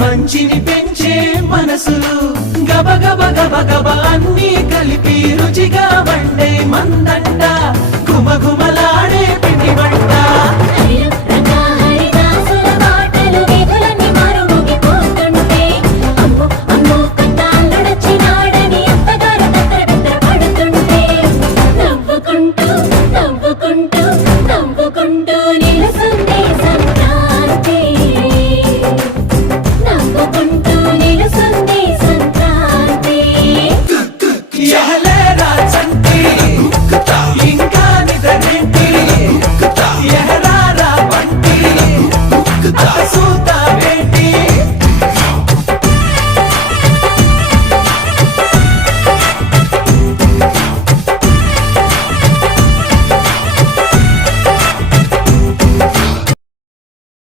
మంచిని పెంచే మనసులు గబ గబ గబ గబ అన్నీ కలిపి రుచిగా వండే మందంట గుమగుమలాడే పిండి వంట